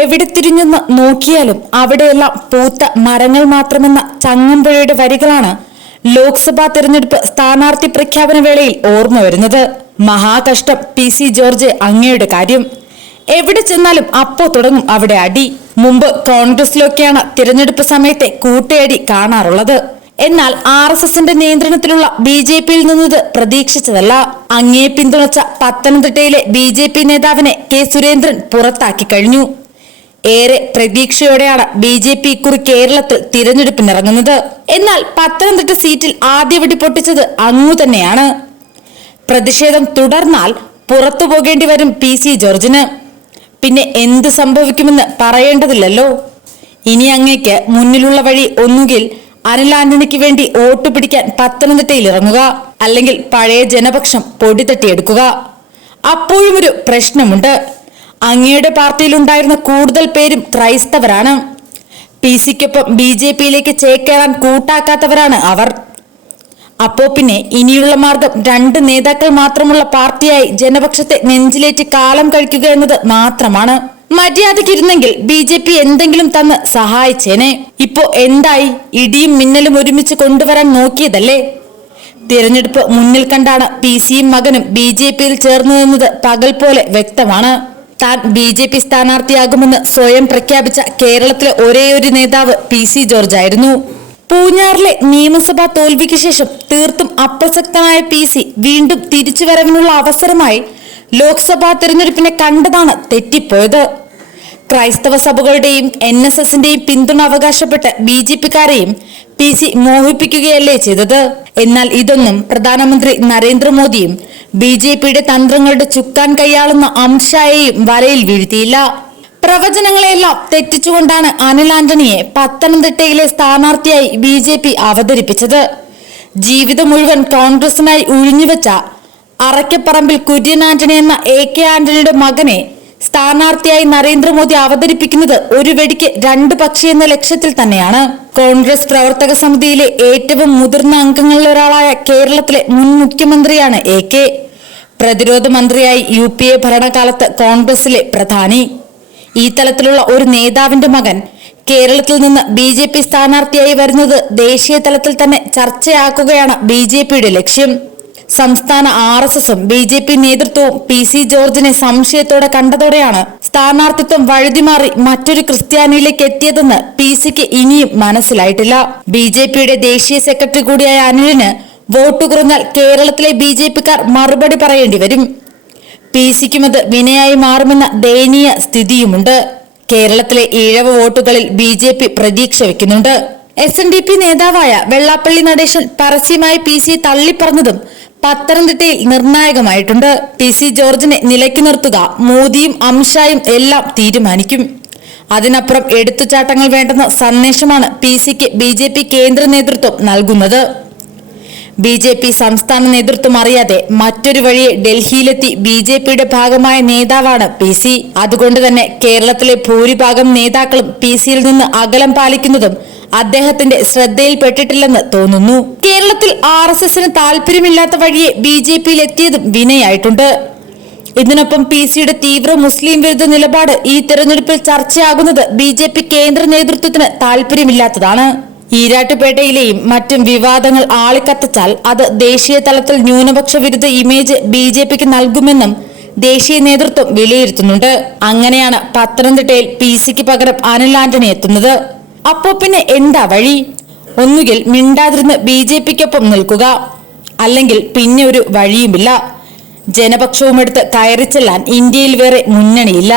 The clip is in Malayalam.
എവിടെ തിരിഞ്ഞെന്ന് നോക്കിയാലും അവിടെയെല്ലാം പൂത്ത മരങ്ങൾ മാത്രമെന്ന ചങ്ങമ്പുഴയുടെ വരികളാണ് ലോക്സഭാ തെരഞ്ഞെടുപ്പ് സ്ഥാനാർത്ഥി പ്രഖ്യാപന വേളയിൽ ഓർമ്മ വരുന്നത്. മഹാകഷ്ടം PC ജോർജ് അങ്ങയുടെ കാര്യം. എവിടെ ചെന്നാലും അപ്പോ തുടങ്ങും അവിടെ അടി. മുമ്പ് കോൺഗ്രസിലൊക്കെയാണ് തിരഞ്ഞെടുപ്പ് സമയത്തെ കൂട്ടയടി കാണാറുള്ളത്. എന്നാൽ RSSന്റെ നിയന്ത്രണത്തിലുള്ള BJPയിൽ നിന്നത് പ്രതീക്ഷിച്ചതല്ല. അങ്ങയെ പിന്തുണച്ച പത്തനംതിട്ടയിലെ BJP നേതാവിനെ K സുരേന്ദ്രൻ പുറത്താക്കി കഴിഞ്ഞു. ഏറെ പ്രതീക്ഷയോടെയാണ് BJP ഇക്കുറി കേരളത്തിൽ തിരഞ്ഞെടുപ്പിനിറങ്ങുന്നത്. എന്നാൽ പത്തനംതിട്ട സീറ്റിൽ ആദ്യ വെടി പൊട്ടിച്ചത് അങ്ങു തന്നെയാണ്. പ്രതിഷേധം തുടർന്നാൽ പുറത്തു പോകേണ്ടി വരും PC ജോർജിന്. പിന്നെ എന്ത് സംഭവിക്കുമെന്ന് പറയേണ്ടതില്ലല്ലോ. ഇനി അങ്ങേക്ക് മുന്നിലുള്ള വഴി ഒന്നുകിൽ അനിൽ ആന്റണിക്ക് വേണ്ടി വോട്ട് പിടിക്കാൻ പത്തനംതിട്ടയിൽ ഇറങ്ങുക, അല്ലെങ്കിൽ പഴയ ജനപക്ഷം പൊടി തട്ടിയെടുക്കുക. അപ്പോഴും ഒരു പ്രശ്നമുണ്ട്. അങ്ങയുടെ പാർട്ടിയിലുണ്ടായിരുന്ന കൂടുതൽ പേരും ക്രൈസ്തവരാണ്. PCക്കൊപ്പം BJPയിലേക്ക് ചേക്കേറാൻ കൂട്ടാക്കാത്തവരാണ് അവർ. അപ്പോ പിന്നെ ഇനിയുള്ള മാർഗം രണ്ട് നേതാക്കൾ മാത്രമുള്ള പാർട്ടിയായി ജനപക്ഷത്തെ നെഞ്ചിലേറ്റ് കാലം കഴിക്കുക എന്നത് മാത്രമാണ്. മര്യാദക്കിരുന്നെങ്കിൽ BJP എന്തെങ്കിലും തന്ന് സഹായിച്ചേനെ. ഇപ്പോ എന്തായി? ഇടിയും മിന്നലും ഒരുമിച്ച് കൊണ്ടുവരാൻ നോക്കിയതല്ലേ? തിരഞ്ഞെടുപ്പ് മുന്നിൽ കണ്ടാണ് PCയും മകനും BJPയിൽ ചേർന്നതെന്നത് പകൽ പോലെ വ്യക്തമാണ്. താൻ BJP സ്ഥാനാർത്ഥിയാകുമെന്ന് സ്വയം പ്രഖ്യാപിച്ച കേരളത്തിലെ ഒരേയൊരു നേതാവ് PC ജോർജ് ആയിരുന്നു. പൂഞ്ഞാറിലെ നിയമസഭാ തോൽവിക്ക് ശേഷം തീർത്തും അപ്രസക്തനായ PC വീണ്ടും തിരിച്ചുവരവിനുള്ള അവസരമായി ലോക്സഭാ തെരഞ്ഞെടുപ്പിനെ കണ്ടതാണ് തെറ്റിപ്പോയത്. ക്രൈസ്തവ സഭകളുടെയും NSSന്റെയും പിന്തുണ അവകാശപ്പെട്ട് BJPക്കാരെയും PC മോഹിപ്പിക്കുകയല്ലേ ചെയ്തത്. എന്നാൽ ഇതൊന്നും പ്രധാനമന്ത്രി നരേന്ദ്രമോദിയും BJPയുടെ തന്ത്രങ്ങളുടെ ചുക്കാൻ കൈയാളുന്ന അമിത്ഷായെയും വലയിൽ വീഴ്ത്തിയില്ല. പ്രവചനങ്ങളെല്ലാം തെറ്റിച്ചുകൊണ്ടാണ് അനിൽ ആന്റണിയെ പത്തനംതിട്ടയിലെ സ്ഥാനാർത്ഥിയായി BJP അവതരിപ്പിച്ചത്. ജീവിതം മുഴുവൻ കോൺഗ്രസിനായി ഉഴിഞ്ഞുവെച്ച അറയ്ക്കപ്പറമ്പിൽ കുര്യൻ ആന്റണി എന്ന AK ആന്റണിയുടെ മകനെ സ്ഥാനാർത്ഥിയായി നരേന്ദ്രമോദി അവതരിപ്പിക്കുന്നത് ഒരു വെടിക്ക് രണ്ട് പക്ഷി എന്ന ലക്ഷ്യത്തിൽ തന്നെയാണ്. കോൺഗ്രസ് പ്രവർത്തക സമിതിയിലെ ഏറ്റവും മുതിർന്ന അംഗങ്ങളിൽ ഒരാളായ കേരളത്തിലെ മുൻ മുഖ്യമന്ത്രിയാണ് AK. പ്രതിരോധ മന്ത്രിയായി UPA ഭരണകാലത്ത് കോൺഗ്രസിലെ പ്രധാനി. ഈ തലത്തിലുള്ള ഒരു നേതാവിന്റെ മകൻ കേരളത്തിൽ നിന്ന് BJP സ്ഥാനാർത്ഥിയായി വരുന്നത് ദേശീയ തലത്തിൽ തന്നെ ചർച്ചയാക്കുകയാണ് BJPയുടെ ലക്ഷ്യം. സംസ്ഥാന RSSും BJP നേതൃത്വവും PC ജോർജിനെ സംശയത്തോടെ കണ്ടതോടെയാണ് സ്ഥാനാർത്ഥിത്വം വഴുതിമാറി മറ്റൊരു ക്രിസ്ത്യാനിയിലേക്ക് എത്തിയതെന്ന് PCക്ക് ഇനിയും മനസ്സിലായിട്ടില്ല. BJPയുടെ ദേശീയ സെക്രട്ടറി കൂടിയായ അനിലിന് വോട്ട് കുറഞ്ഞാൽ കേരളത്തിലെ BJPക്കാർ മറുപടി പറയേണ്ടി വരും. PCക്കും അത് വിനയായി മാറുമെന്ന ദയനീയ സ്ഥിതിയുമുണ്ട്. കേരളത്തിലെ ഈഴവ വോട്ടുകളിൽ BJP പ്രതീക്ഷ വെക്കുന്നുണ്ട്. SNDP നേതാവായ വെള്ളാപ്പള്ളി നടേശൻ പരസ്യമായി PC തള്ളിപ്പറഞ്ഞതും പത്തനംതിട്ടയിൽ നിർണായകമായിട്ടുണ്ട്. PC ജോർജിനെ നിലയ്ക്ക് നിർത്തുക മോദിയും അമിത്ഷായും എല്ലാം തീരുമാനിക്കും. അതിനപ്പുറം എടുത്തുചാട്ടങ്ങൾ വേണ്ടെന്ന സന്ദേശമാണ് PCക്ക് BJP കേന്ദ്ര നേതൃത്വം നൽകുന്നത്. BJP സംസ്ഥാന നേതൃത്വം അറിയാതെ മറ്റൊരു വഴിയെ ഡൽഹിയിലെത്തി BJPയുടെ ഭാഗമായ നേതാവാണ് PC. അതുകൊണ്ട് തന്നെ കേരളത്തിലെ ഭൂരിഭാഗം നേതാക്കളും PCയിൽ നിന്ന് അകലം പാലിക്കുന്നതും അദ്ദേഹത്തിന്റെ ശ്രദ്ധയിൽപ്പെട്ടിട്ടില്ലെന്ന് തോന്നുന്നു. കേരളത്തിൽ RSSന് താല്പര്യമില്ലാത്ത വഴിയെ BJPയിൽ എത്തിയതും വിനയായിട്ടുണ്ട്. ഇതിനൊപ്പം PCയുടെ തീവ്ര മുസ്ലിം വിരുദ്ധ നിലപാട് ഈ തെരഞ്ഞെടുപ്പിൽ ചർച്ചയാകുന്നത് BJP കേന്ദ്ര നേതൃത്വത്തിന് താല്പര്യമില്ലാത്തതാണ്. ഈരാട്ടുപേട്ടയിലെയും മറ്റും വിവാദങ്ങൾ ആളിക്കത്തിച്ചാൽ അത് ദേശീയ തലത്തിൽ ന്യൂനപക്ഷ വിരുദ്ധ ഇമേജ് BJPക്ക് നൽകുമെന്നും ദേശീയ നേതൃത്വം വിലയിരുത്തുന്നുണ്ട്. അങ്ങനെയാണ് പത്തനംതിട്ടയിൽ PCക്ക് പകരം അനിൽ ആന്റണി എത്തുന്നത്. അപ്പോ പിന്നെ എന്താ വഴി? ഒന്നുകിൽ മിണ്ടാതിരുന്ന് BJPക്കൊപ്പം നിൽക്കുക, അല്ലെങ്കിൽ പിന്നെ ഒരു വഴിയുമില്ല. ജനപക്ഷവുമെടുത്ത് കയറിച്ചെല്ലാൻ ഇന്ത്യയിൽ വേറെ മുന്നണിയില്ല.